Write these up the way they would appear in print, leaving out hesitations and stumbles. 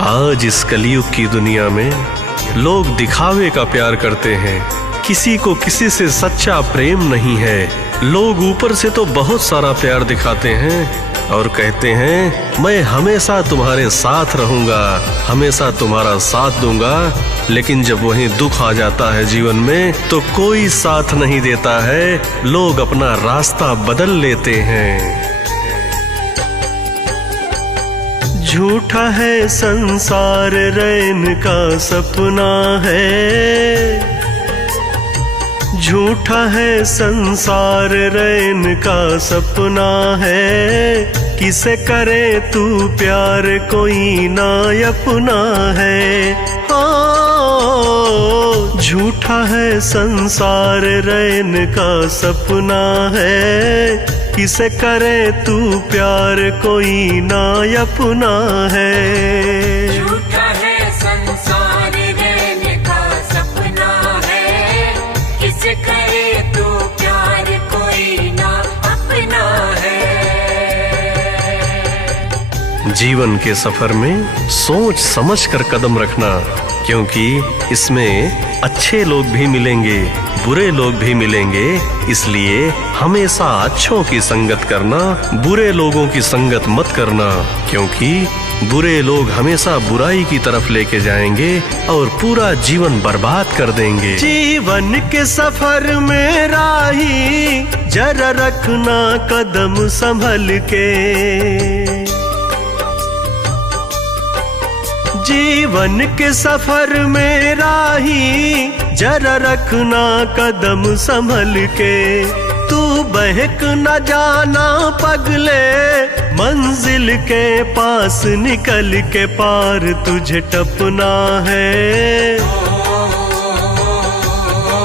आज इस कलयुग की दुनिया में लोग दिखावे का प्यार करते हैं, किसी को किसी से सच्चा प्रेम नहीं है। लोग ऊपर से तो बहुत सारा प्यार दिखाते हैं और कहते हैं मैं हमेशा तुम्हारे साथ रहूंगा, हमेशा तुम्हारा साथ दूंगा, लेकिन जब वहीं दुख आ जाता है जीवन में तो कोई साथ नहीं देता है, लोग अपना रास्ता बदल लेते हैं। झूठा है संसार रैन का सपना है, झूठा है संसार रैन का सपना है, किसे करे तू प्यार कोई ना अपना है। झूठा है संसार रैन का सपना है, किसे करे तू प्यार कोई ना अपना है। झूठा है संसार रैन का सपना है, किसे करे तू प्यार कोई ना अपना है। जीवन के सफर में सोच समझ कर कदम रखना, क्योंकि इसमें अच्छे लोग भी मिलेंगे, बुरे लोग भी मिलेंगे, इसलिए हमेशा अच्छों की संगत करना, बुरे लोगों की संगत मत करना, क्योंकि बुरे लोग हमेशा बुराई की तरफ लेके जाएंगे और पूरा जीवन बर्बाद कर देंगे। जीवन के सफर में राही जरा रखना कदम संभल के, जीवन के सफर में राही जरा रखना कदम संभल के। तू बहक न जाना पगले, मंजिल के पास निकल के पार तुझे टपना है,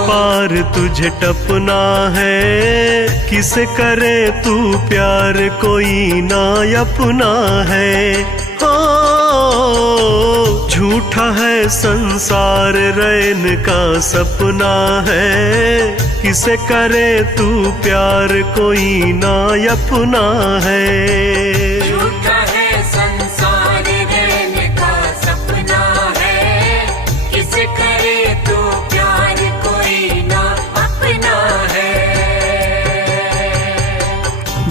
पार तुझे टपना है, किसे करे तू प्यार कोई ना अपना है। झूठा है संसार रैन का सपना है, किसे करे तू प्यार कोई ना अपना है। झूठा है संसार रैन का सपना है, किसे करे तू प्यार कोई ना अपना है।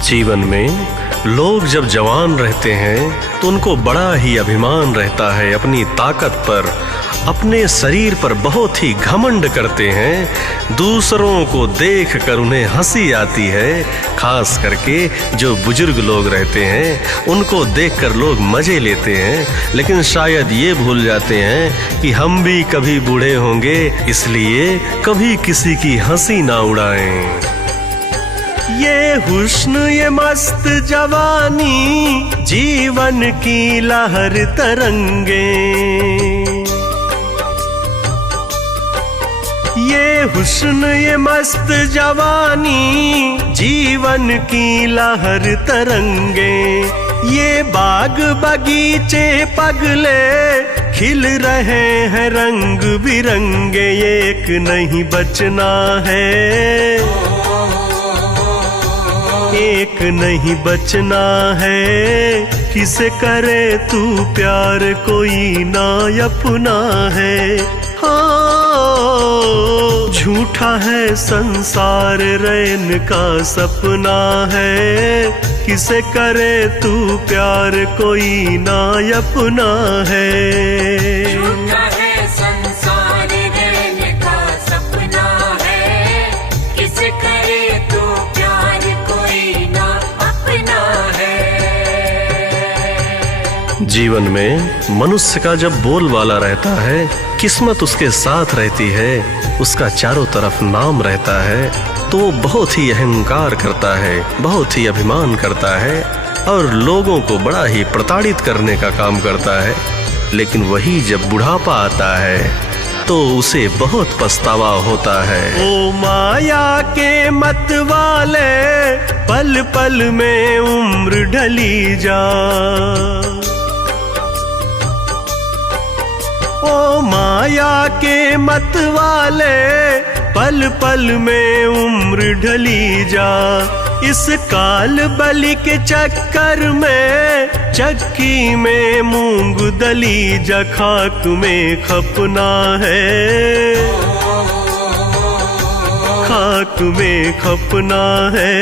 जीवन में लोग जब जवान रहते हैं तो उनको बड़ा ही अभिमान रहता है अपनी ताकत पर, अपने शरीर पर बहुत ही घमंड करते हैं, दूसरों को देख कर उन्हें हंसी आती है। खास करके जो बुजुर्ग लोग रहते हैं उनको देखकर लोग मजे लेते हैं, लेकिन शायद ये भूल जाते हैं कि हम भी कभी बूढ़े होंगे, इसलिए कभी किसी की हंसी ना उड़ाएं। ये हुस्न ये मस्त जवानी जीवन की लहर तरंगे, ये हुस्न ये मस्त जवानी जीवन की लहर तरंगे। ये बाग बगीचे पगले खिल रहे हैं रंग बिरंगे, एक नहीं बचना है, एक नहीं बचना है, किसे करे तू प्यार कोई ना अपना है। झूठा है संसार रैन का सपना है, किसे करे तू प्यार कोई ना अपना है। झूठा है संसार रैन का सपना है, किसे करे तू प्यार कोई ना अपना है। जीवन में मनुष्य का जब बोलबाला रहता है, किस्मत उसके साथ रहती है, उसका चारों तरफ नाम रहता है, तो वो बहुत ही अहंकार करता है, बहुत ही अभिमान करता है और लोगों को बड़ा ही प्रताड़ित करने का काम करता है। लेकिन वही जब बुढ़ापा आता है तो उसे बहुत पछतावा होता है। ओ माया के मत वाले, पल पल में उम्र ढली जा, ओ माया के मत वाले, पल पल में उम्र ढली जा। इस काल बलि के चक्कर में चक्की में मूंग दली जा, खाक में खपना है, खाक में खपना है।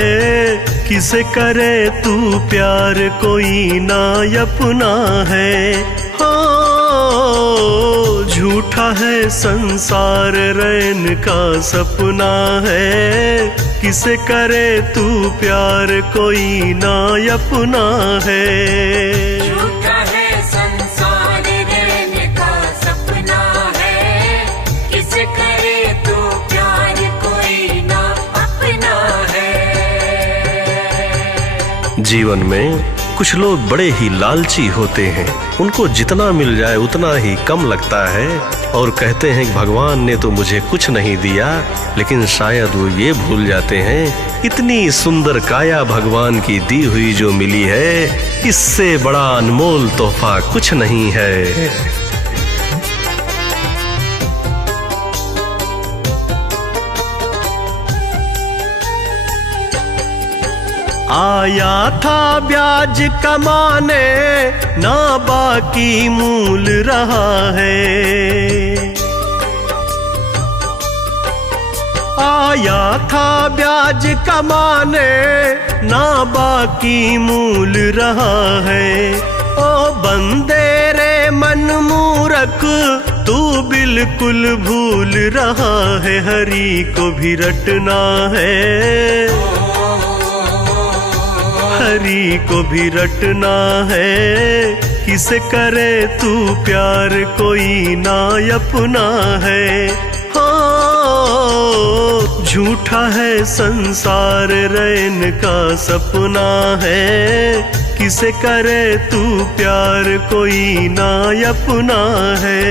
किसे करे तू प्यार कोई ना अपना है। झूठा है संसार रैन का सपना है। किसे करे तू प्यार कोई ना अपना है। झूठा है संसार रैन का सपना है। किसे करे तू प्यार कोई ना अपना है। जीवन में कुछ लोग बड़े ही लालची होते हैं। उनको जितना मिल जाए उतना ही कम लगता है और कहते हैं कि भगवान ने तो मुझे कुछ नहीं दिया। लेकिन शायद वो ये भूल जाते हैं इतनी सुंदर काया भगवान की दी हुई जो मिली है, इससे बड़ा अनमोल तोहफा कुछ नहीं है। आया था ब्याज कमाने, ना बाकी मूल रहा है। आया था ब्याज कमाने, ना बाकी मूल रहा है। ओ बंदे रे मन मूरख, तू बिल्कुल भूल रहा है। हरि को भी रटना है, हरि को भी रटना है। किसे करे तू प्यार कोई ना अपना है। झूठा है संसार रैन का सपना है। किसे करे तू प्यार कोई ना अपना है।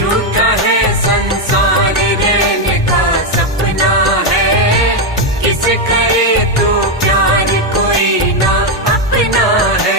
झूठा है संसार रैन का सपना है। किसे करे तू प्यार कोई ना अपना है।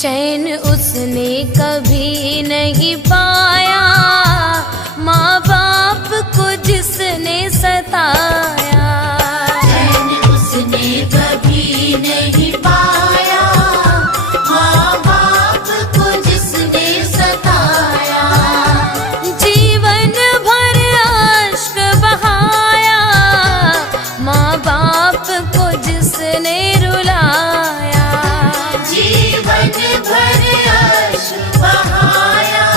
चैन उसने कभी नहीं पाया, माँ बाप को जिसने सताया। चैन उसने कभी नहीं पाया, माँ बाप को जिसने सताया। जीवन भर अश्क बहाया, माँ बाप को जिसने रुलाया। जीवन भर अश्क बहाया,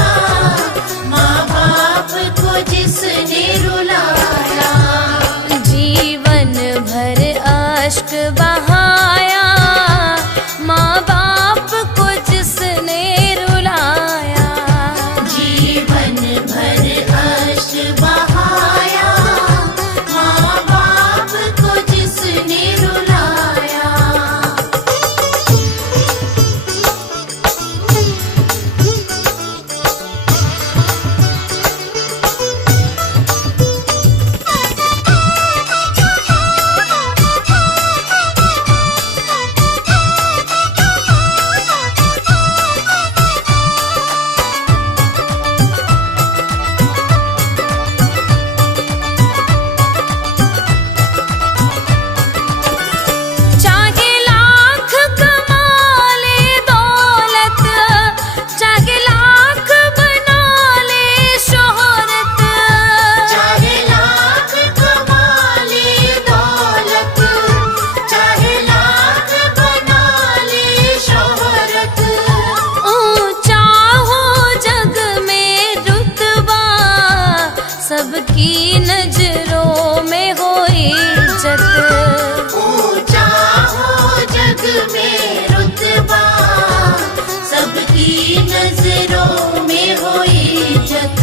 नजरों में हो इज्जत।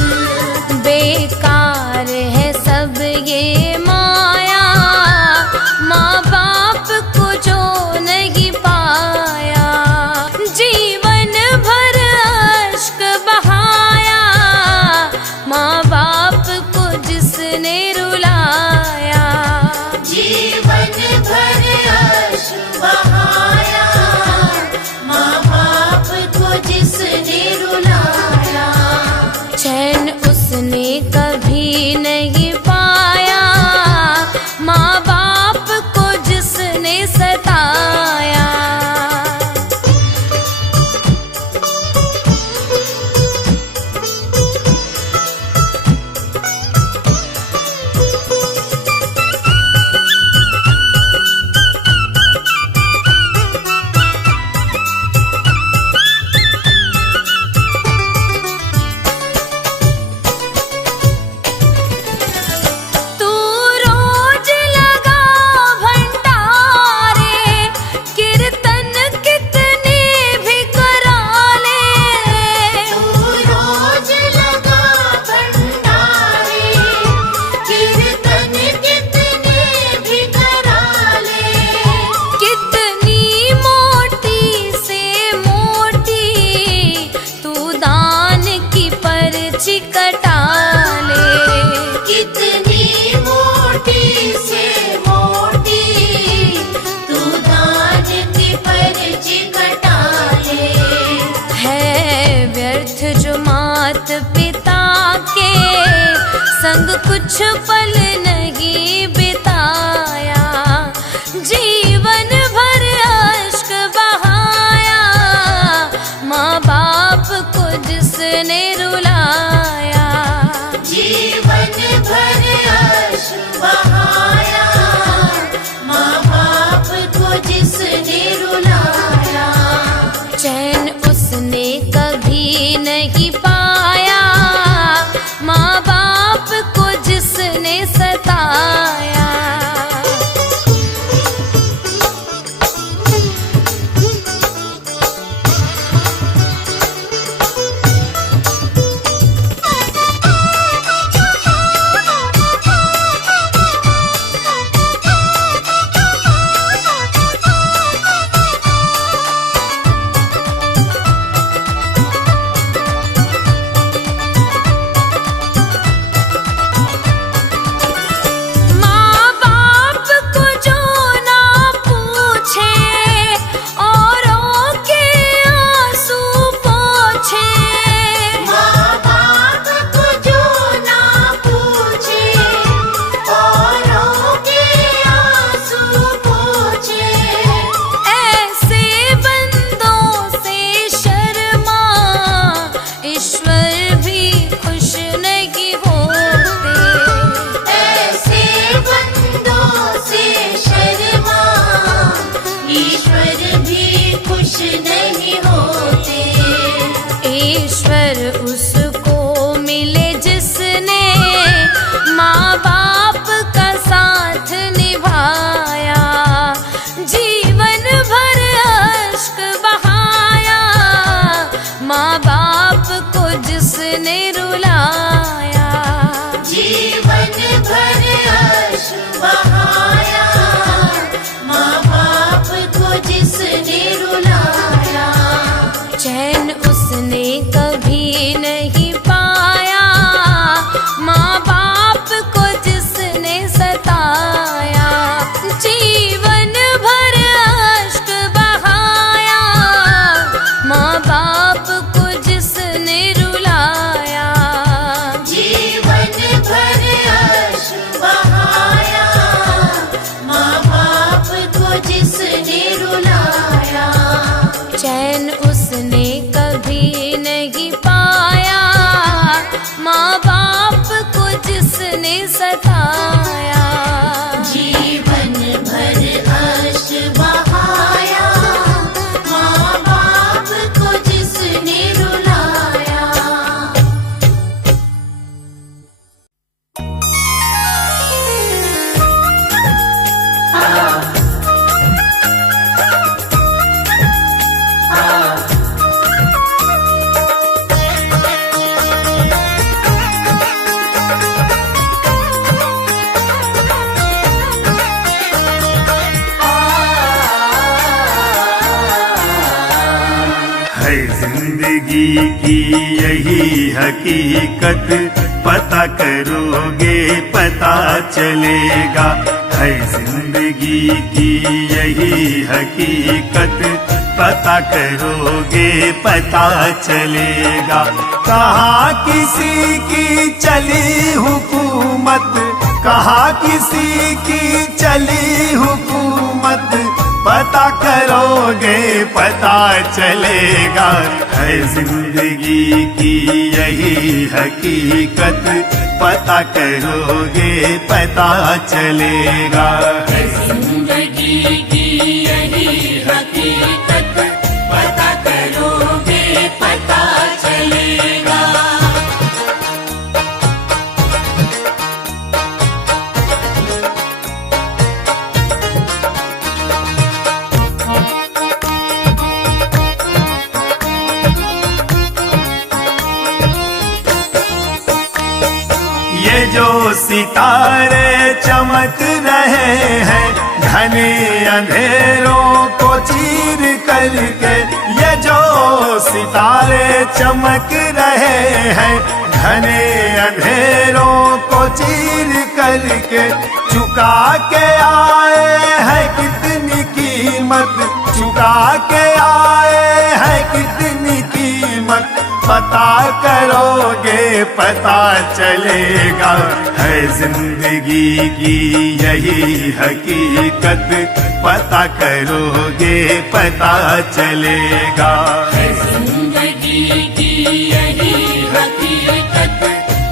बेकार है सब ये माया, माँ बाप को जो नहीं पाया। जीवन भर अश्क बहाया, माँ बाप को जिसने रुलाया। जीवन भर अश्क बहाया, माँ बाप को जिसने रुलाया। चैन उसने कभी नहीं पाया, माँ बाप को जिसने सताया। तू रोज लगा भंडारे, कीर्तन कितने भी करा ले। तू रोज लगा भंडारे, कीर्तन कितने भी करा ले। कितनी मोटी से मोटी तू दान की पर्ची कटा ले। कितनी मोटी से मोटी तू दान की पर्ची कटा ले। है व्यर्थ जो मात पिता के संग कुछ पल नहीं बिताया। जीवन भर अश्क बहाया, माँ बाप को जिसने रुलाया। जीवन भर अश्क बहाया, माँ बाप को जिसने रुलाया। चैन उसने कभी नहीं पाया, माँ बाप को जिसने सताया। माँ बाप को जो ना पूछे, औरों के आंसू पोंछे। माँ बाप को जो ना पूछे, औरों के आंसू पोंछे। ऐसे बंदों से शर्मा, ईश्वर भी खुश नहीं होते। ऐसे बंदों से शर्मा, ईश्वर भी खुश नहीं होते। ईश्वर उसको मिले जिसने माँ बाप का साथ निभाया। जीवन भर अश्क बहाया, माँ बाप को जिसने रुलाया। जीवन भर अश्क बहाया, माँ बाप को जिसने रुलाया। चैन उसने कभी नहीं पाया, माँ बाप को जिसने सताया। जीवन भर अश्क बहाया, माँ बाप को जिसने रुलाया। जिंदगी की यही हकीकत पता करोगे पता चलेगा। है जिंदगी की यही हकीकत पता करोगे पता चलेगा। कहाँ किसी की चली हुकूमत, कहाँ किसी की चली हुकूमत, पता करोगे पता चलेगा। है जिंदगी की यही हकीकत पता करोगे पता चलेगा। है जिंदगी की यही हकीकत पता करोगे पता चलेगा। ये जो सितारे चमक रहे हैं घने अंधेरों को चीर करके, ये जो सितारे चमक रहे हैं घने अंधेरों को चीर करके, चुका के आए हैं कितनी कीमत, चुका के आए हैं कितनी कीमत, पता करोगे पता चलेगा। है जिंदगी की यही हकीकत पता करोगे पता चलेगा। है जिंदगी की यही हकीकत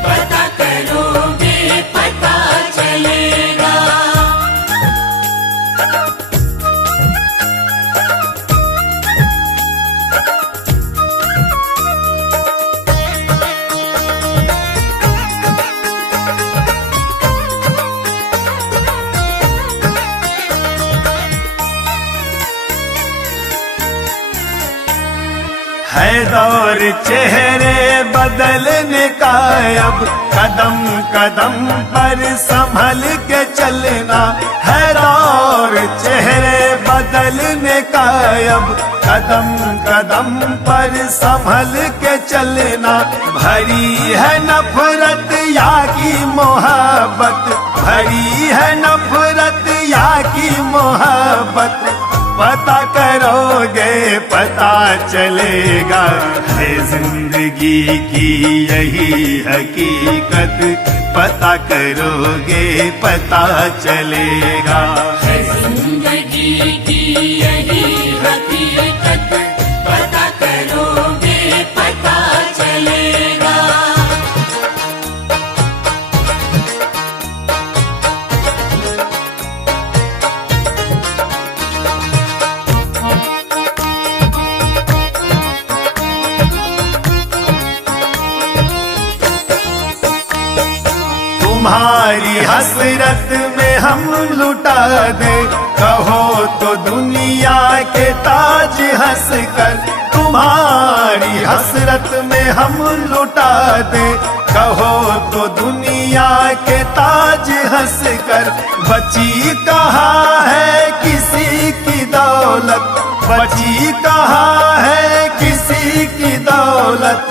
पता करोगे पता चलेगा। है दौर चेहरे बदलने का अब, कदम कदम पर संभल के चलना। है दौर चेहरे बदलने का अब, कदम कदम पर संभल के चलना। भरी है नफरत या की मोहब्बत, भरी है नफरत या की मोहब्बत, पता करोगे पता चलेगा। है जिंदगी की यही हकीकत पता करोगे पता चलेगा। है जिंदगी की यही हकीकत पता करोगे पता चलेगा। तुम्हारी हसरत में हम लुटा दे, कहो तो दुनिया के ताज हंस कर। तुम्हारी हसरत में हम लुटा दे, कहो तो दुनिया के ताज हंस कर। बची कहाँ है किसी की दौलत, बची कहाँ है किसी की दौलत,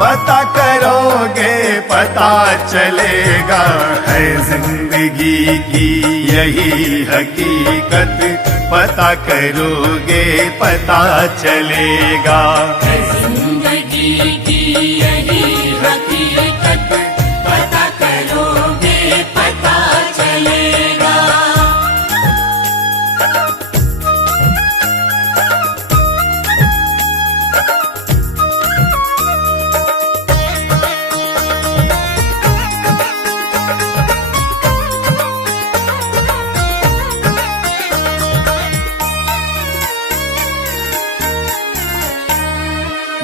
पता करोगे पता चलेगा। है जिंदगी की यही हकीकत पता करोगे पता चलेगा। है जिंदगी की यही हकीकत पता करोगे पता चलेगा।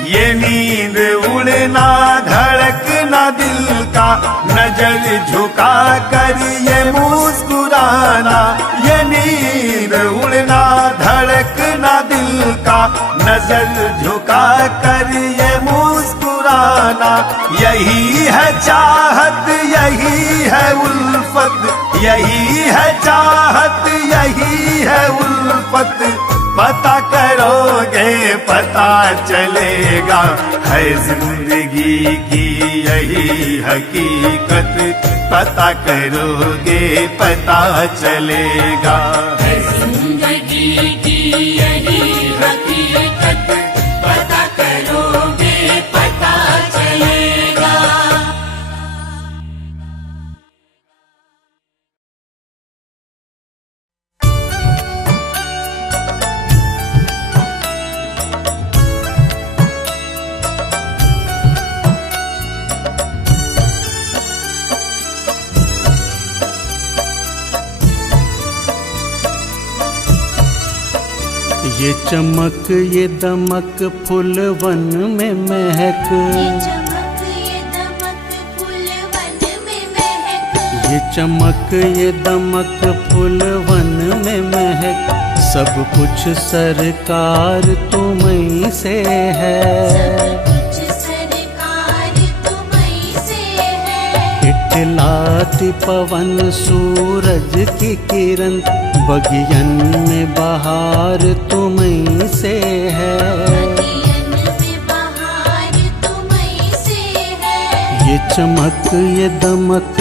ये नींद उड़ना धड़कना दिल का, नजर झुका कर ये मुस्कुराना। ये नींद उड़ना धड़कना दिल का, नजर झुका कर ये मुस्कुराना। यही है चाहत यही है उल्फत, यही है चाहत यही है उल्फत, पता करोगे पता चलेगा। है जिंदगी की यही हकीकत, पता करोगे पता चलेगा। है जिंदगी की यही हकीकत, पता करोगे पता चलेगा। ये चमक ये दमक फूल वन में महक, ये चमक ये दमक फूल वन में महक, ये चमक ये दमक फूल वन में महक, सब कुछ सरकार तुम्हीं से है। कुछ सरकार तुम्हीं से है। इटलाती पवन सूरज की किरण, बगियन में बहार तुम्हीं से है। बगियन में बहार तुम्हीं से है। ये चमक ये दमक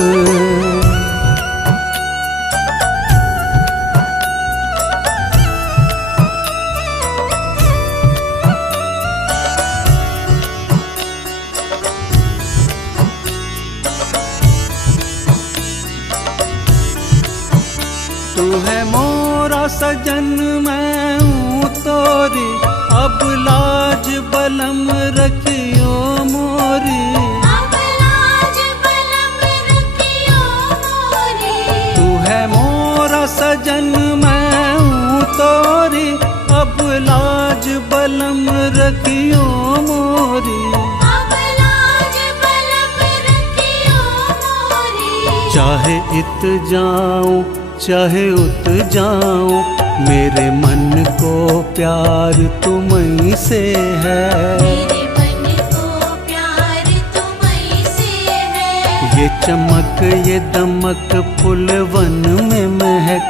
तू है मोरा सजन मैं हूँ तोरी, अब लाज बलम रखियो मोरी। अब लाज बलम रखियो मोरी। तू है मोरा सजन मैं हूँ तोरी, अब लाज बलम रखियो मोरी। अब लाज बलम रखियो मोरी। चाहे इत जाऊं चाहे उत जाऊं, मेरे मन को प्यार तुम्हीं से है। मेरे मन को प्यार तुम्हीं से है। ये चमक ये दमक फूल वन में महक,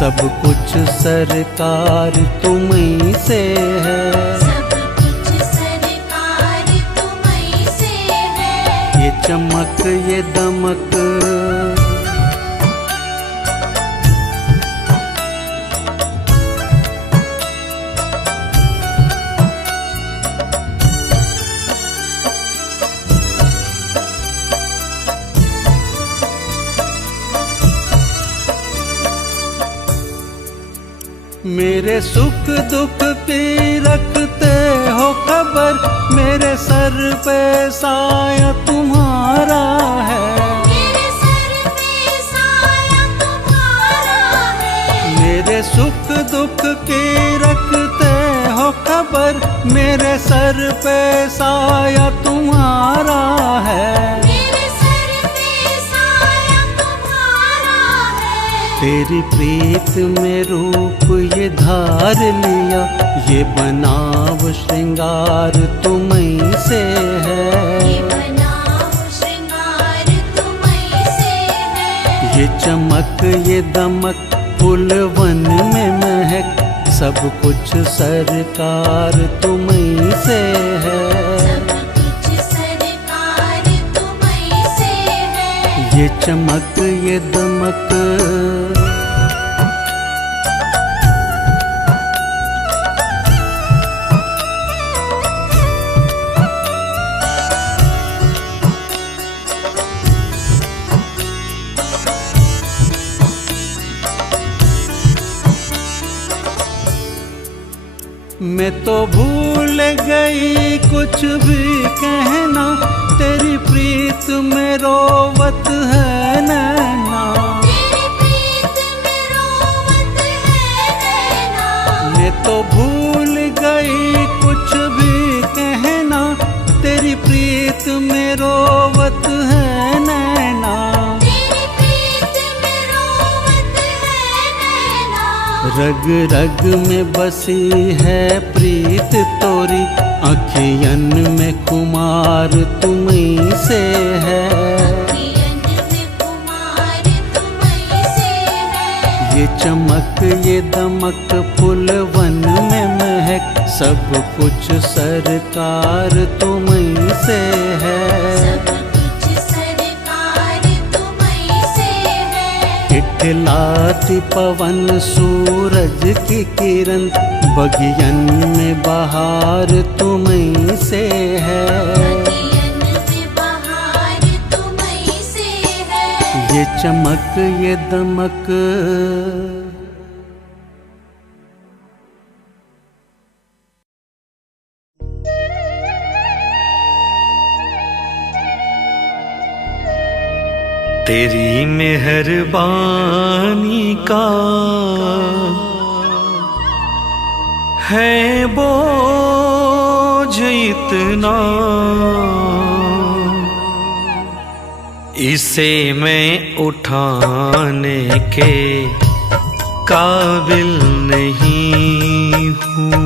सब कुछ सरकार तुम्हीं से है। सब कुछ सरकार तुम्हीं से है। ये चमक ये दमक मेरे सुख दुख की रखते हो खबर, मेरे सर पे साया तुम्हारा है। मेरे सर पे साया तुम्हारा है। मेरे सुख दुख की रखते हो खबर, मेरे सर पे साया तुम्हारा है। मेरे सर पे साया तुम्हारा है। तेरी प्रीत में रूप ये धार लिया, ये बनाव श्रृंगार तुम्हीं से है। ये बनाव श्रृंगार तुम्हीं से है। ये चमक ये दमक फूल वन में महक, सब कुछ सरकार तुम्हीं से है। सब कुछ सरकार तुम्हीं से है। ये चमक ये दमक मैं तो भूल गई कुछ भी कहना, तेरी प्रीत में रोवत है नैना। तेरी प्रीत में रोवत है नैना। मैं तो भूल गई कुछ भी कहना, तेरी प्रीत में रोवत है नैना। तेरी प्रीत में रोवत है नैना। रग रग में बसी है प्रीत तोरी, अखियन में खुमार तुम्हीं से है। अखियन में खुमार तुम्हीं से है। ये चमक ये दमक फूल वन में महक, महक सब कुछ सरकार तुम्हीं से है। सब कुछ सरकार तुम्हीं से है। इठलाती पवन सूरज की किरण बगियन में बहार तुम्हीं से है। बगियन में बहार तुम्हीं से है। ये चमक ये दमक तेरी मेहरबानी का है बोझ इतना, इसे मैं उठाने के काबिल नहीं हूँ।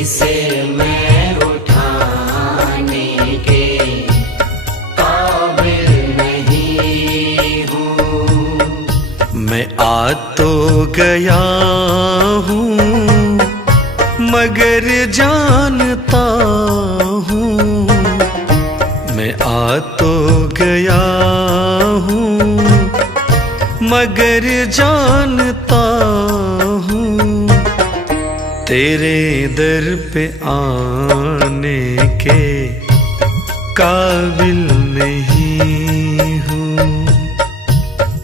इसे मैं उठाने के काबिल नहीं हूँ। मैं आ तो गया हूँ मगर जानता हूँ, मैं आ तो गया हूँ मगर जानता हूँ तेरे दर पे आने के काबिल नहीं हूँ।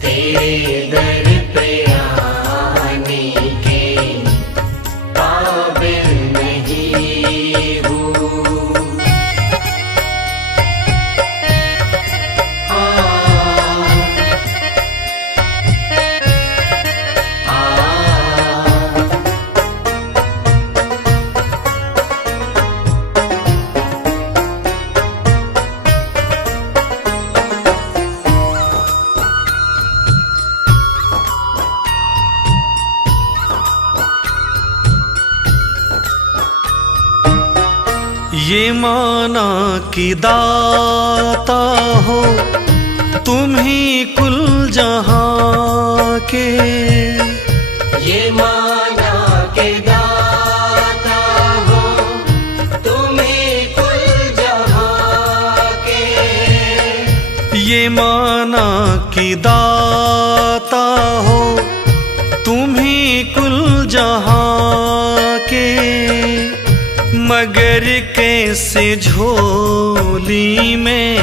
तेरे दर पे आने के काबिल नहीं हूँ। ये माना कि दाता हो तुम ही कुल जहां के। ये माना के दाता हो तुम्हें कुल जहां के। ये माना कि दाता हो तुम ही कुल जहां के, मगर कैसे झोली में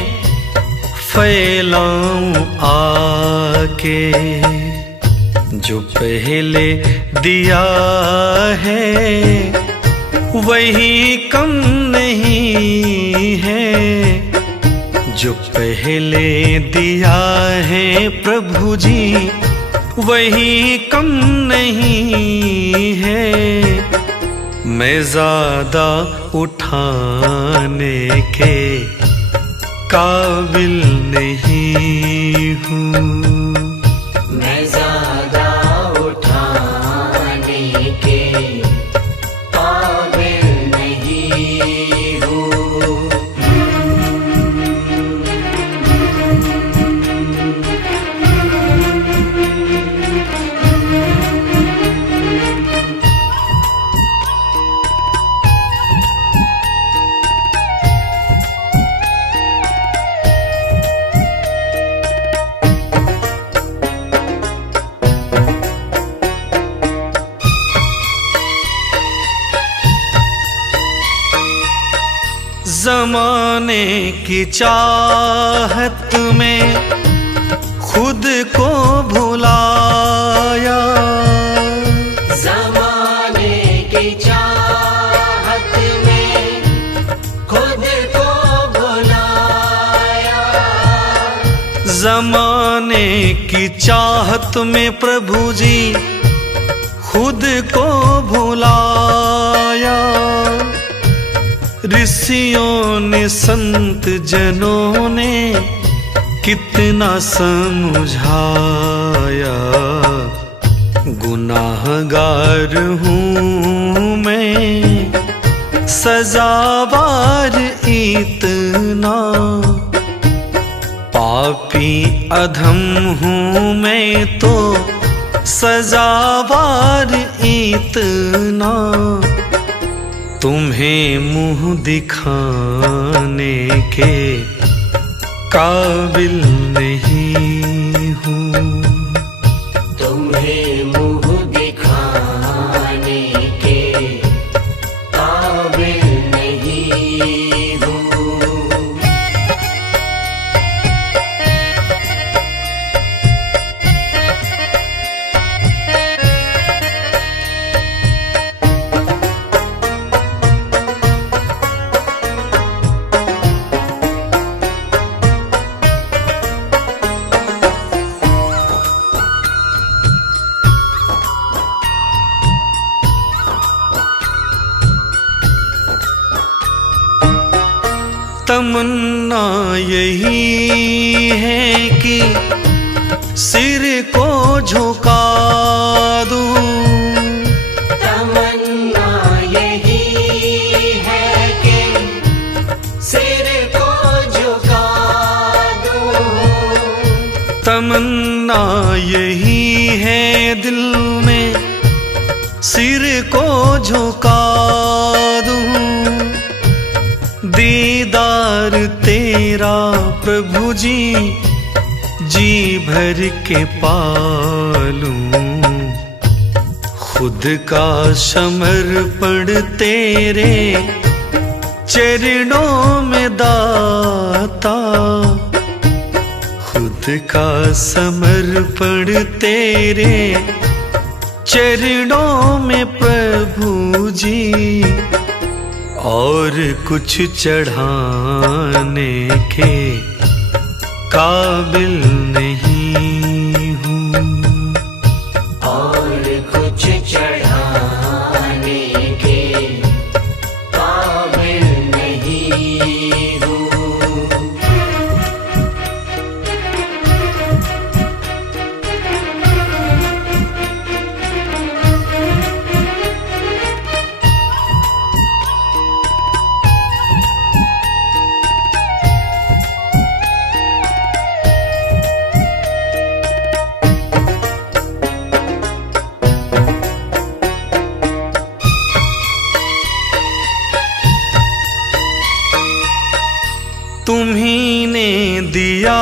फैलाऊं आके। जो पहले दिया है वही कम नहीं है। जो पहले दिया है प्रभु जी वही कम नहीं है। मैं ज़्यादा उठाने के काबिल नहीं हूँ। मैं ज़्यादा उठाने के काबिल नहीं हूँ। ज़माने की चाहत में खुद को भुलाया। ज़माने की चाहत में खुद को भुलाया। ज़माने की चाहत में प्रभु जी खुद को भुलाया। ऋषियों ने संत जनों ने कितना समझाया। गुनाहगार हूँ मैं सजावार इतना, पापी अधम हूँ मैं तो सजावार इतना तुम्हें मुंह दिखाने के काबिल नहीं हूँ। तुम्हें मुंह दिखाने के काबिल नहीं हूँ। तमन्ना यही है कि सिर को झुका दूं। तमन्ना यही है कि सिर को झुका दूं। तमन्ना यही है दिल में सिर को झुका दूं। दीदार तेरा प्रभु जी भर के पालूं। खुद का समर्पण तेरे चरणों में दाता। खुद का समर्पण तेरे चरणों में प्रभु जी। और कुछ चढ़ाने के काबिल नहीं हूँ। और कुछ चढ़ाने के काबिल नहीं हूँ। तुम्ही ने दिया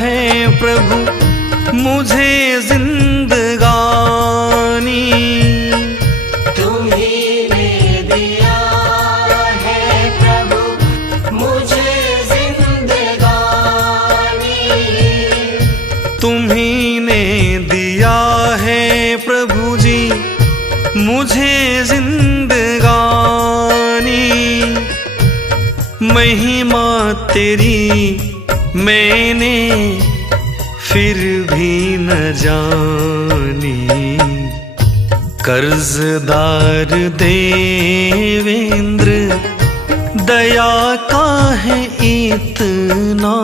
है प्रभु मुझे जिंदगानी। तुम्ही ने दिया है प्रभु मुझे जिंदगानी। तुम्ही ने दिया है प्रभु जी मुझे जिंदगानी। महिमा तेरी मैंने फिर भी न जानी। कर्जदार देवेंद्र दया का है इतना।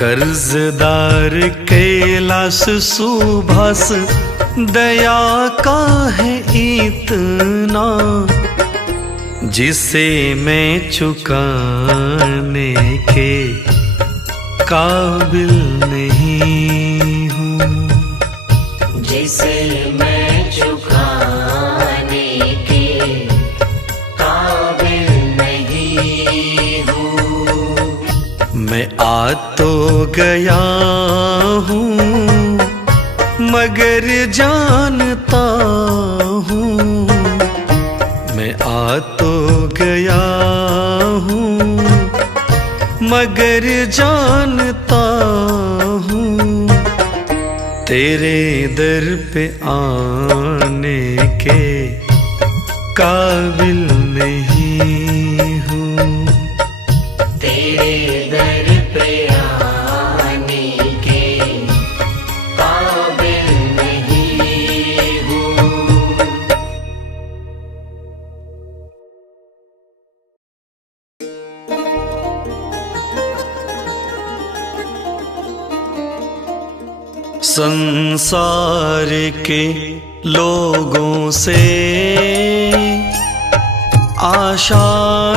कर्जदार कैलाश सुभाष दया का है इतना। जिसे मैं चुकाने के काबिल नहीं हूँ। जिसे मैं चुकाने के काबिल नहीं हूँ। मैं आ तो गया हूँ मगर जानता हूँ। मैं आ तो गया हूँ मगर जानता हूँ। तेरे दर पे आने के काबिल नहीं हूँ। तेरे दर पे आने के काबिल नहीं हूँ। संसार के लोगों से आशा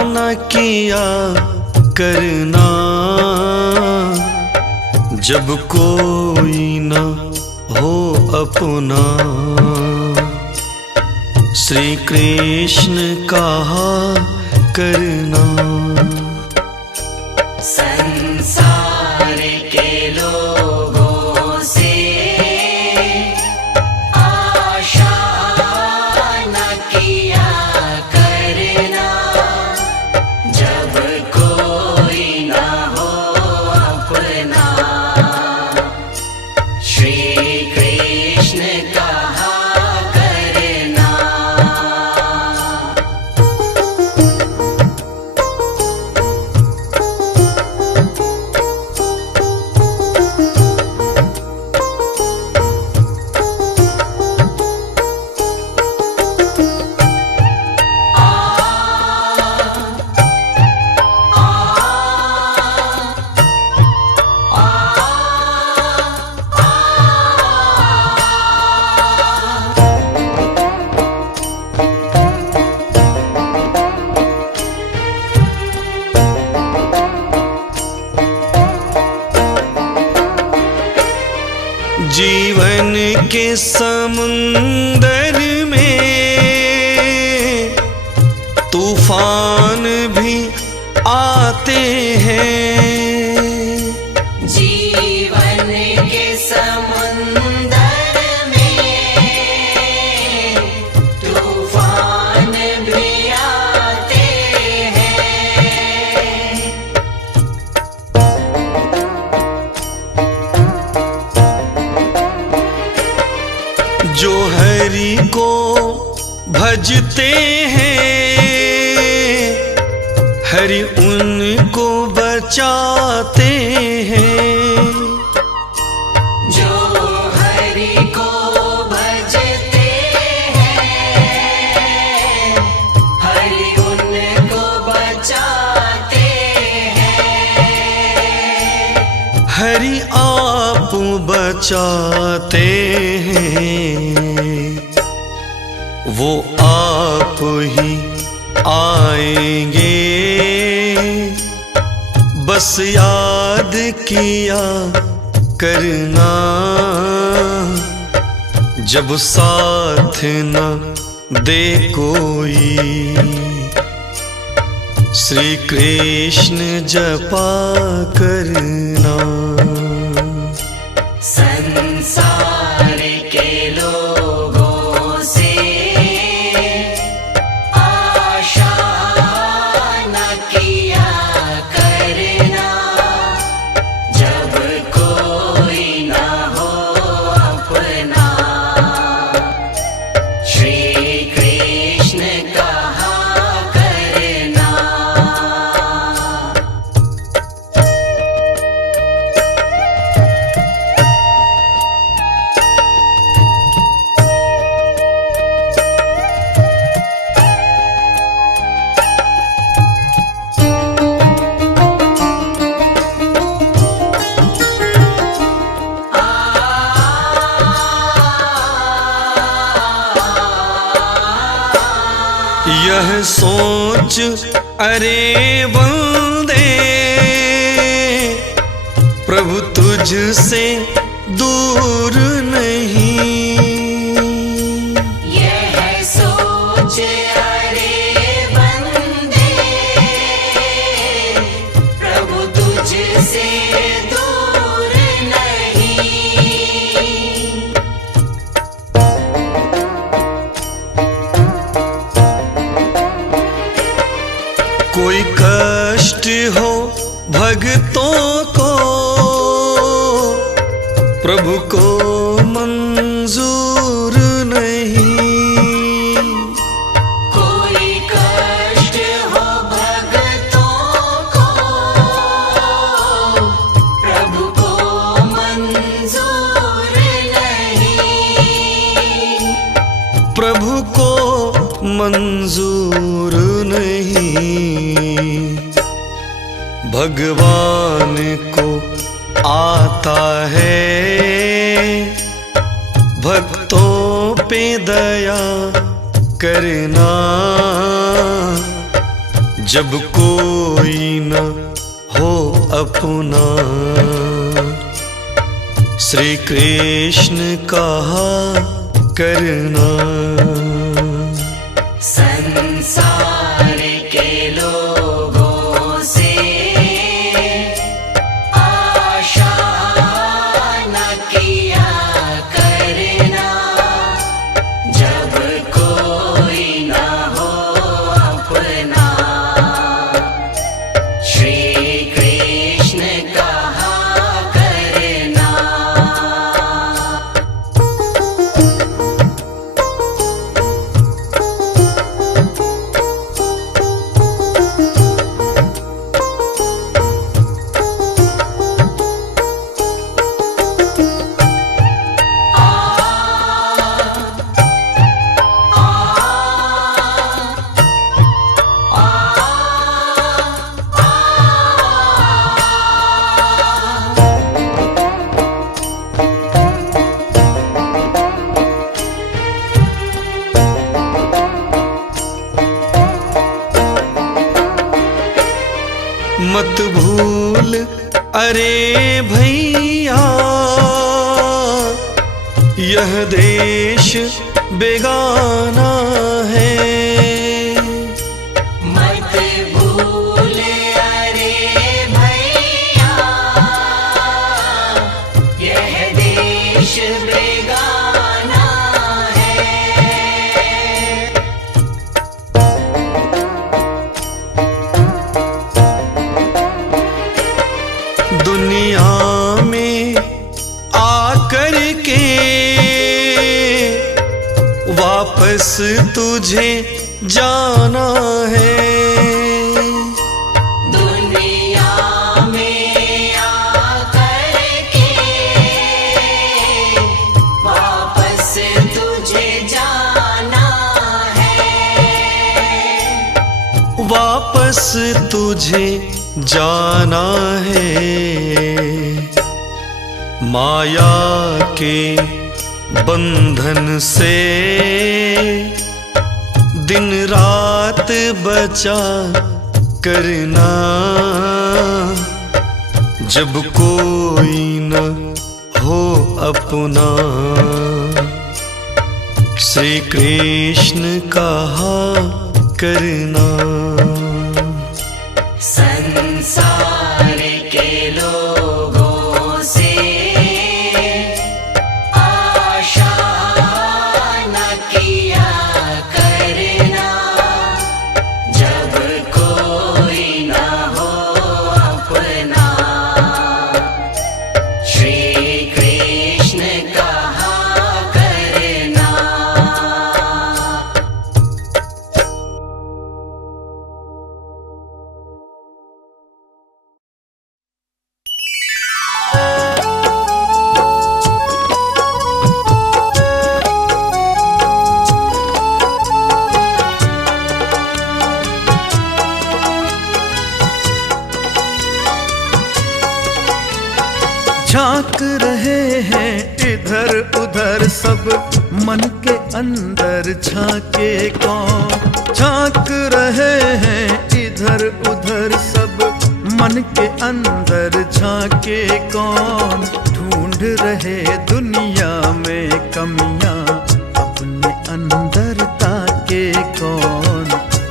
न किया करना। जब कोई न हो अपना। श्री कृष्ण कहा करना। संसार के लोगों से आशा न किया करना, जब कोई न हो अपना। श्री कृष्ण कहा करना। जीवन के समुंदर में तूफान भी आते हैं। जीवन के समुंदर में तूफान भी आते हैं। जो हरि को भजते हैं, हरि उनको बचाते हैं। जो हरि को भजते हैं, हरि उनको बचाते हैं। हरि आप बचाते हैं, वो आप ही आएंगे। बस याद किया करना, जब साथ न दे कोई। श्री कृष्ण जपा करना। संसार के लोगों से आशा न किया करना, जब कोई न हो अपना। श्री कृष्ण कहा करना। यह सोच अरे बंदे, प्रभु तुझसे दूर नहीं। यह सोच अरे बंदे, प्रभु तुझसे दूर नहीं। कोई कष्ट हो भक्तों को, प्रभु को मंजूर नहीं। कोई कष्ट हो भक्तों को, प्रभु को मंजूर नहीं। प्रभु को मंजूर नहीं। भगवान को आता है भक्तों पे दया करना, जब कोई न हो अपना। श्री कृष्ण कहा करना। संसार के लोगों से आशा न किया करना, जब कोई न हो अपना। श्री कृष्ण कहा करना। मत भूल अरे भैया, यह देश बेगाना है। मत भूल अरे भैया, यह देश बेगाना है। दुनिया में आकर के वापस तुझे जाना है। दुनिया में आकर के वापस तुझे जाना है। वापस तुझे जाना है। माया के बंधन से दिन रात बचा करना, जब कोई न हो अपना। श्री कृष्ण कहा करना। संसार के लोगों से आशा न किया करना, जब कोई न हो अपना। श्री कृष्ण कहा करना। झांक रहे हैं इधर उधर सब, मन के अंदर झांके कौन। झांक रहे हैं इधर उधर सब, मन के अंदर झांके कौन। ढूंढ रहे दुनिया में कमियां, अपने अंदर ताके कौन।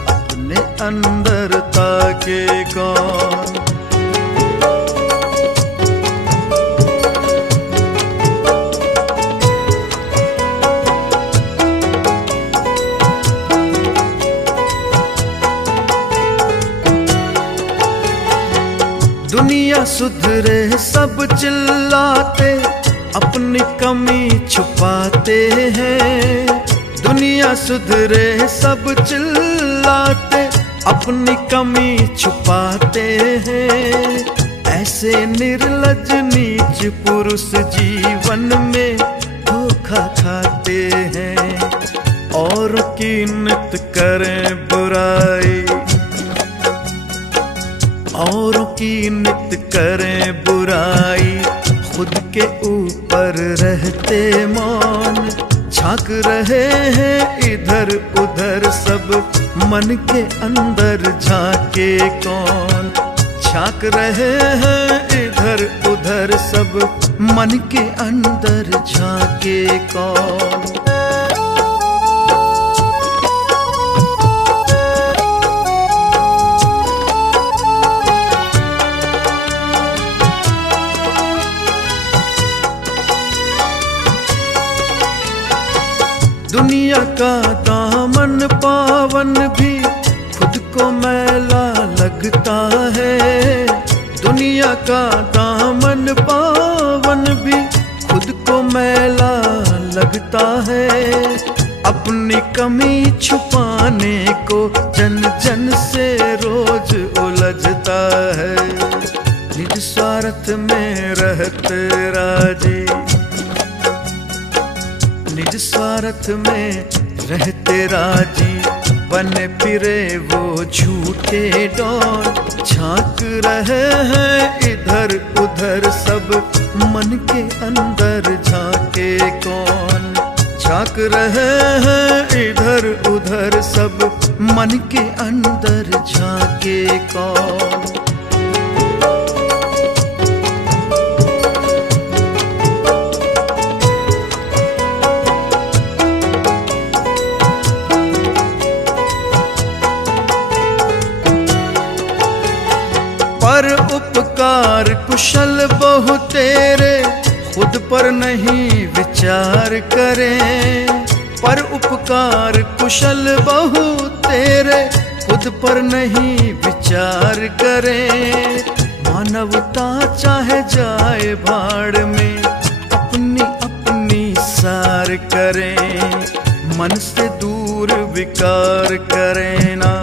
अपने अंदर ताके कौन। दुनिया सुधरे सब चिल्लाते, अपनी कमी छुपाते हैं। दुनिया सुधरे सब चिल्लाते, अपनी कमी छुपाते हैं। ऐसे निर्लज नीच पुरुष जीवन में धोखा खाते हैं। और की नित करें बुराई, औरों की नित करें बुराई, खुद के ऊपर रहते मौन। झांक रहे हैं इधर उधर सब, मन के अंदर झांके कौन। झांक रहे हैं इधर उधर सब मन के अंदर झांके कौन। दुनिया का दामन पावन भी खुद को मैला लगता है। दुनिया का दामन पावन भी खुद को मैला लगता है। अपनी कमी छुपाने को जन जन से रोज उलझता है। निज स्वार्थ में रहते राजी, निज स्वार्थ में रहते राजी, बने फिरे वो झूठे डॉन। झांक रहे हैं इधर उधर सब मन के अंदर झांके कौन। झांक रहे हैं इधर उधर सब मन के अंदर झांके कौन। पर उपकार कुशल बहु तेरे खुद पर नहीं विचार करें। पर उपकार कुशल बहु तेरे खुद पर नहीं विचार करें। मानवता चाहे जाए भाड़ में अपनी अपनी सार करें। मन से दूर विकार करें ना,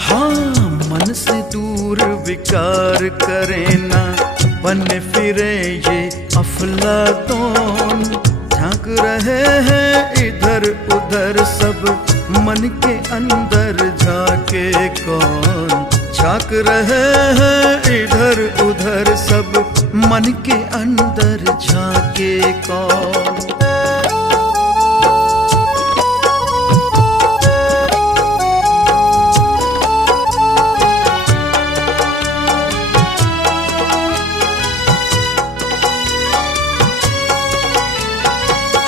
हाँ मन से दूर विकार करें ना। बने फिरे ये अफलातून, झांक रहे हैं इधर उधर सब मन के अंदर झांके कौन। झांक रहे हैं इधर उधर सब मन के अंदर झांके कौन।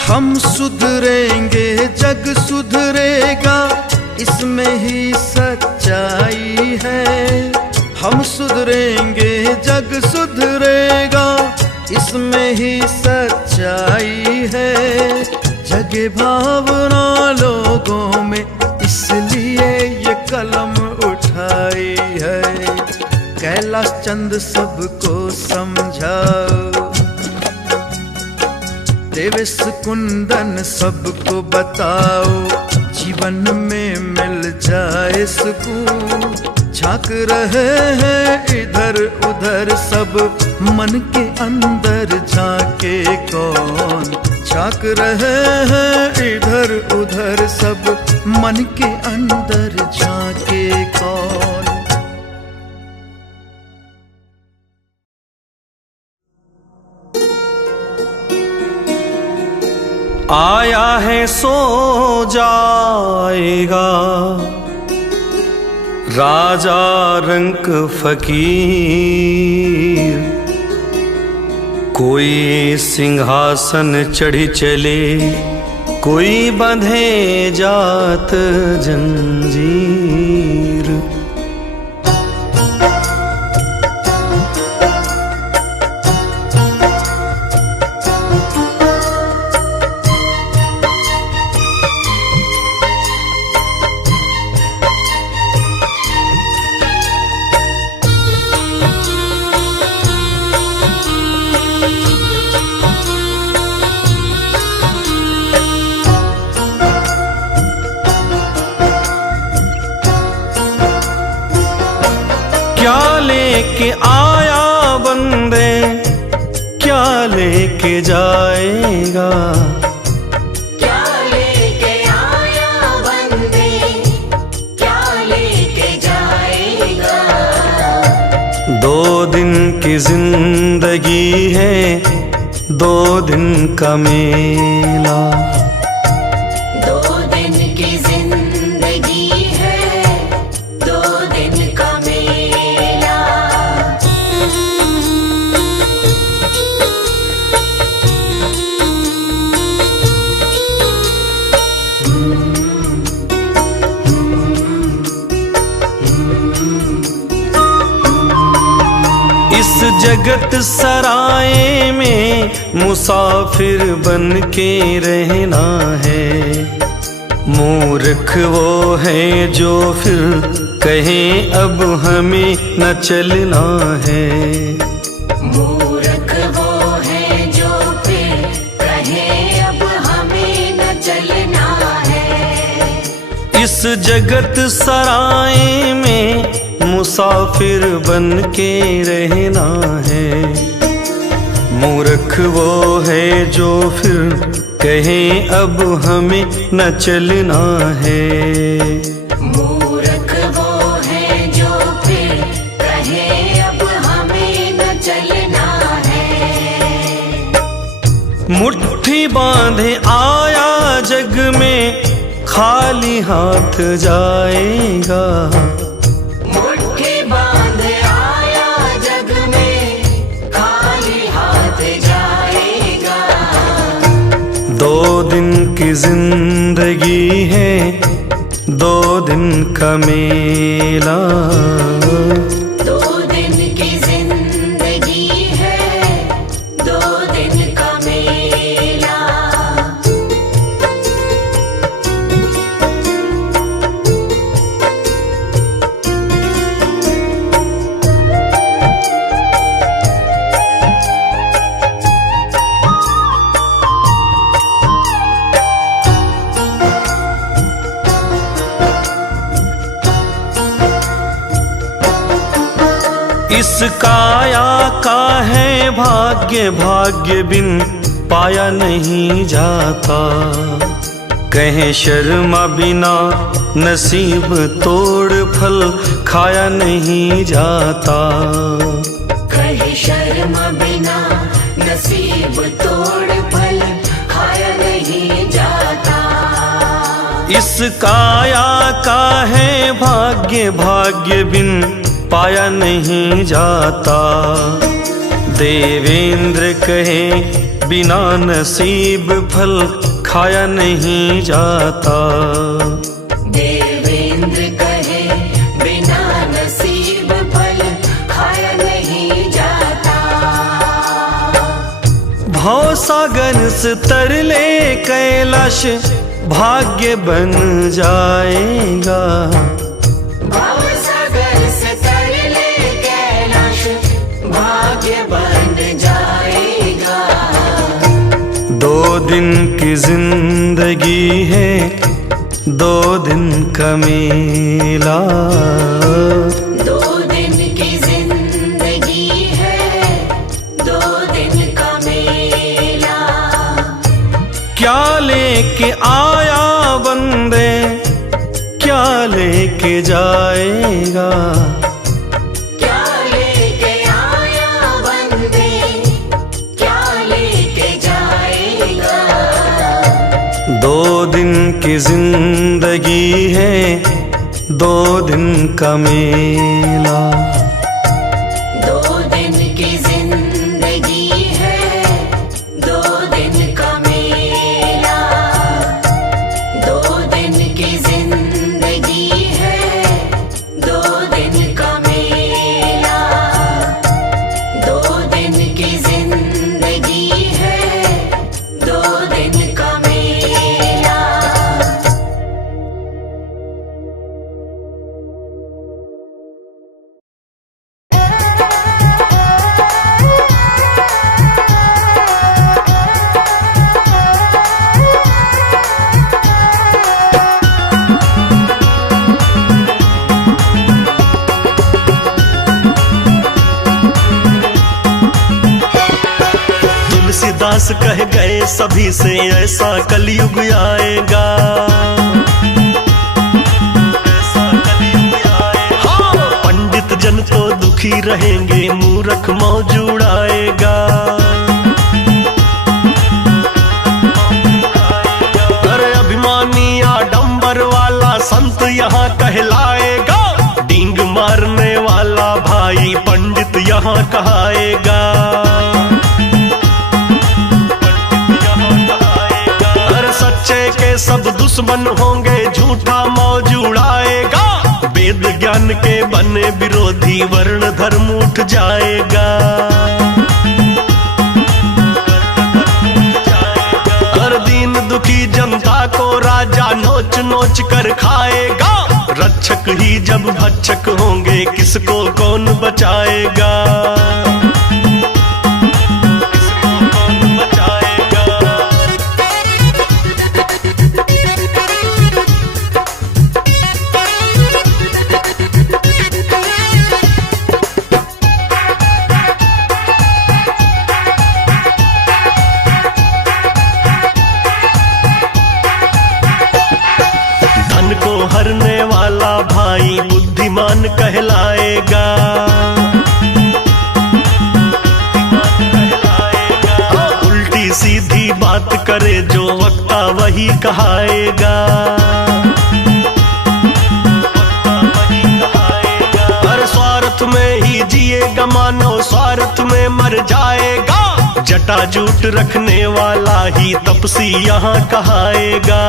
हम सुधरेंगे जग सुधरेगा, इसमें ही सच्चाई है। हम सुधरेंगे जग सुधरेगा, इसमें ही सच्चाई है। जगे भावना लोगों में इसलिए ये कलम उठाई है। कैलाश चंद सबको समझाओ, देवेश कुंदन सबको बताओ, जीवन में मिल जाए सुकून। झांक रहे हैं इधर उधर सब मन के अंदर झांके कौन। झांक रहे हैं इधर उधर सब मन के अंदर झांके कौन। आया है सो जाएगा राजा रंक फकीर। कोई सिंहासन चढ़ी चले, कोई बंधे जात जंजीर। क्या लेके आया बंदे, क्या लेके जाएगा। क्या लेके आया बंदे, क्या लेके जाएगा। 2 दिन की जिंदगी है, 2 दिन का मेला। 2 दिन की जिंदगी है, 2 दिन का मेला। इस जगत सराय में मुसाफिर बन के रहना है। मूर्ख वो है जो फिर कहे अब हमें न चलना है। मूर्ख वो है जो फिर कहे अब हमें न चलना है। इस जगत सराय में मुसाफिर बन के रहना है। मूर्ख वो है जो फिर कहे अब हमें न चलना है। मूर्ख वो है जो फिर कहे अब हमें न चलना है। मुट्ठी बांधे आया जग में खाली हाथ जाएगा। मुट्ठी बांध आया जग में खाली हाथ जाएगा। 2 दिन की जिंदगी है, 2 दिन का मेला। 2 दिन की जिंदगी है, 2 दिन का मेला। इस काया का है भाग्य, भाग्य बिन पाया नहीं जाता। कहे शर्मा बिना नसीब तोड़ फल खाया नहीं जाता। कहे शर्मा बिना नसीब तोड़ फल खाया नहीं जाता। इस काया का है भाग्य, भाग्य बिन पाया नहीं जाता। देवेंद्र कहे बिना नसीब फल खाया नहीं जाता। देवेंद्र कहे बिना नसीब फल खाया नहीं जाता। भव सागर से तरले कैलाश भाग्य बन जाएगा। भवसागर से तरले कैलाश भाग्य बन जाएगा। 2 दिन की जिंदगी है, 2 दिन का मेला। 2 दिन की जिंदगी है, 2 दिन का मेला। क्या लेके आया बंदे, क्या लेके जाएगा। क्या लेके आया बंदे, क्या लेके जाएगा। 2 दिन की जिंदगी है, 2 दिन का मेला। 2 दिन की जिंदगी है, 2 दिन का मेला। 2 दिन की जिंदगी है, 2 दिन का मेला। 2 दिन की जिंदगी है, 2 दिन का मेला। तुलसीदास कह गए सभी से ऐसा कलयुग आएगा। ऐसा कलयुग आएगा। हाँ, पंडित जन तो दुखी रहेंगे, मूर्ख मौज उड़ाएगा। अरे अभिमानी आडंबर वाला संत यहाँ कहलाएगा। डींग मारने वाला भाई पंडित यहाँ कहाएगा। सच्चे के सब दुश्मन होंगे, झूठा मौज उड़ाएगा। वेद ज्ञान ज्ञान के बने विरोधी वर्ण धर्म उठ जाएगा। हर दीन दुखी जनता को राजा नोच नोच कर खाएगा। रक्षक ही जब भक्षक होंगे किसको कौन बचाएगा। किसको कौन बचाएगा। धन को हरने वाला भाई बुद्धिमान कहलाएगा। उल्टी सीधी बात करे जो वक्ता वही कहाएगा। हर स्वार्थ में ही जिएगा मानव स्वार्थ में मर जाएगा। जटाजूट रखने वाला ही तपसी यहाँ कहाएगा।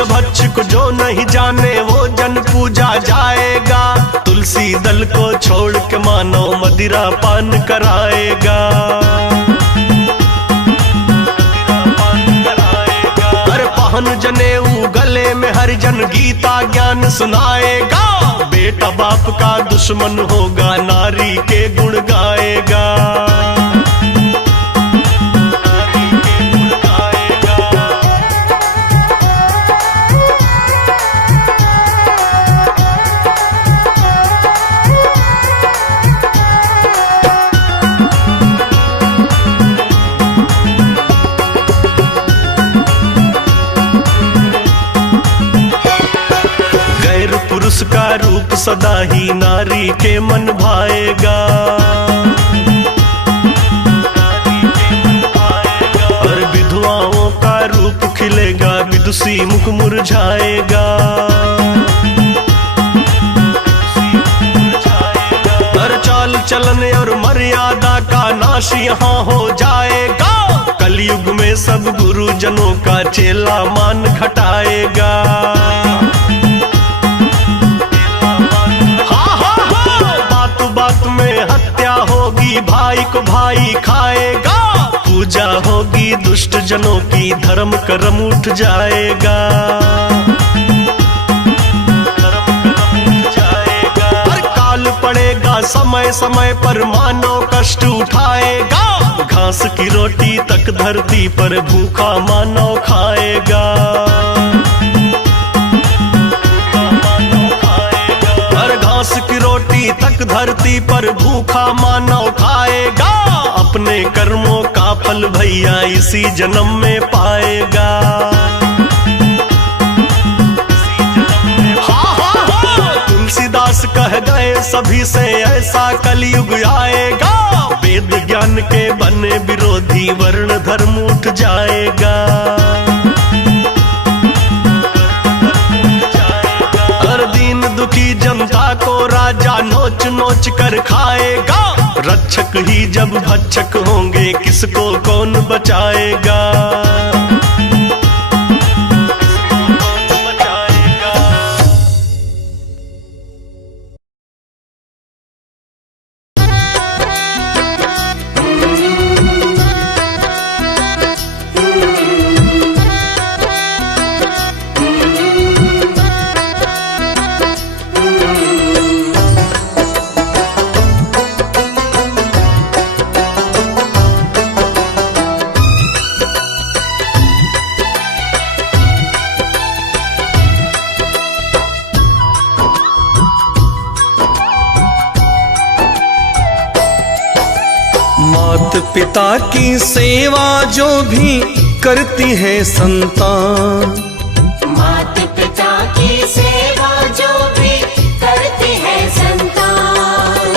भक्ष को जो नहीं जाने वो जन पूजा जाएगा। तुलसी दल को छोड़ के मानो मदिरा पान कराएगा। हर पहन जनेऊ गले में हर जन गीता ज्ञान सुनाएगा। बेटा बाप का दुश्मन होगा नारी के गुण गाएगा। पुरुष का रूप सदा ही नारी के मन भाएगा। और विधवाओं का रूप खिलेगा विदुषी मुख मुरझाएगा। हर चाल चलन और मर्यादा का नाश यहाँ हो जाएगा। कलयुग में सब गुरुजनों का चेला मान घटाएगा। हत्या होगी भाई को भाई खाएगा। पूजा होगी दुष्ट जनों की धर्म कर्म उठ जाएगा। हर काल पड़ेगा समय समय पर मानव कष्ट उठाएगा। घास की रोटी तक धरती पर भूखा मानव खाएगा। घास की रोटी तक धरती पर भूखा मानव खाएगा। अपने कर्मों का फल भैया इसी जन्म में पाएगा। तुलसीदास कह गए सभी से ऐसा कलयुग आएगा। वेद ज्ञान के बने विरोधी वर्ण धर्म उठ जाएगा। दुखी जनता को राजा नोच नोच कर खाएगा। रक्षक ही जब भक्षक होंगे किसको कौन बचाएगा। किसको कौन बचाएगा। मात पिता की सेवा जो भी करती है संतान। मात पिता की सेवा जो भी करती है संतान।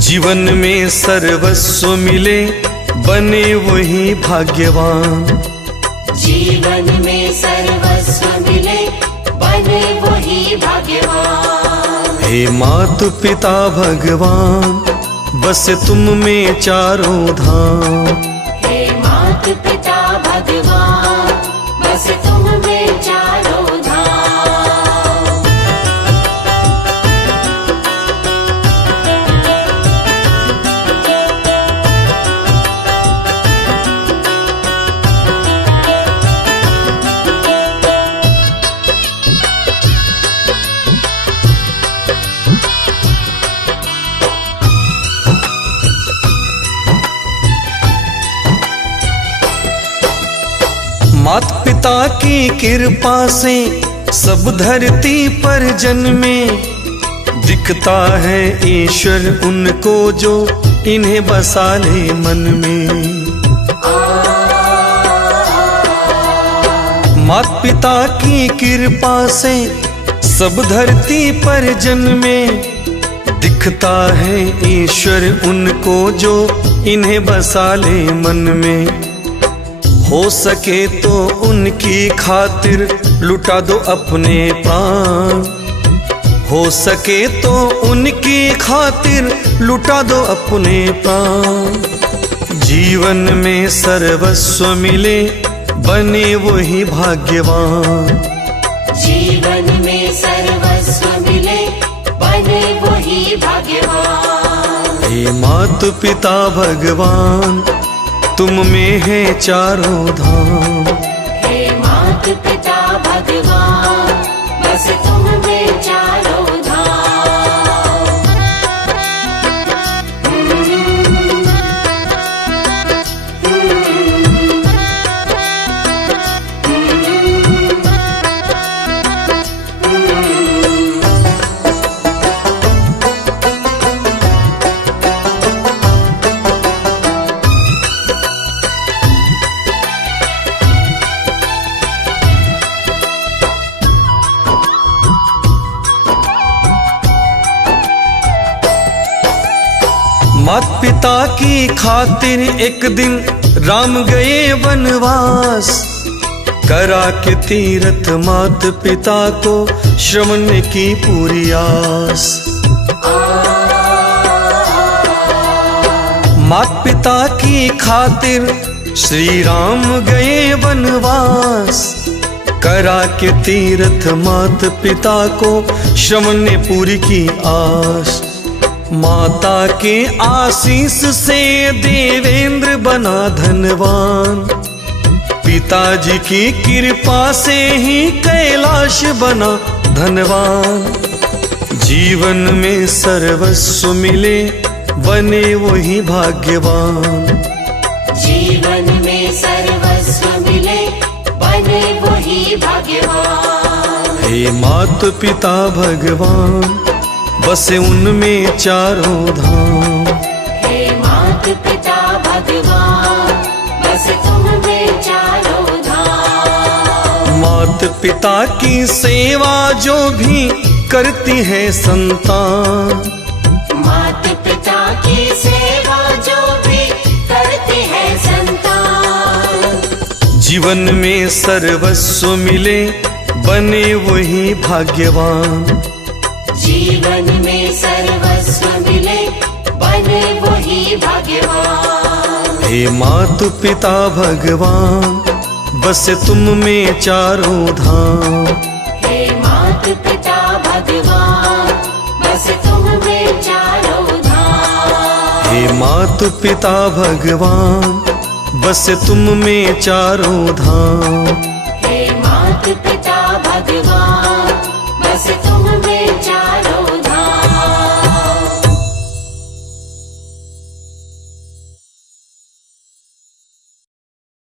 जीवन में सर्वस्व मिले बने वही भाग्यवान। जीवन में सर्वस्व मिले बने वही भाग्यवान। हे मात पिता भगवान बस तुम में चारों धाम। हे मात पिता भगवान बस तुम में पिता की कृपा से सब धरती पर जन्मे, दिखता है ईश्वर उनको जो इन्हें बसा ले मन में। मात पिता की कृपा से सब धरती पर जन्मे, दिखता है ईश्वर उनको जो इन्हें बसा ले मन में। हो सके तो उनकी खातिर लुटा दो अपने प्राण, हो सके तो उनकी खातिर लुटा दो अपने प्राण। जीवन में सर्वस्व मिले बने वही भाग्यवान, जीवन में सर्वस्व मिले बने वही भाग्यवान। हे मात पिता भगवान तुम में है चारों धाम, हे मात पिता भगवान बस तुम में चारों धाम। मात पिता की खातिर एक दिन राम गए वनवास, करा के तीरथ मात पिता को श्रवण की पूरी आस। मात पिता की खातिर श्री राम गए वनवास, करा के तीरथ मात पिता को श्रवण पूरी की आस। माता के आशीष से देवेंद्र बना धनवान, पिताजी की कृपा से ही कैलाश बना धनवान। जीवन में सर्वस्व मिले बने वही भाग्यवान, जीवन में सर्वस्व मिले बने वही भाग्यवान। हे मात पिता भगवान बसे उनमें चारों धाम, हे मात पिता भगवान बस तुम में चारों धाम। मात पिता की सेवा जो भी करती है संतान, मात पिता की सेवा जो भी करती है संतान। जीवन में सर्वस्व मिले बने वही भाग्यवान, जीवन में सर्वस्व मिले बने वही भाग्यवान। हे मातु पिता भगवान बसे तुम में चारों धाम, हे मात पिता भगवान बस तुम में चारों धाम। हे मातु पिता भगवान बसे तुम में चारों धाम।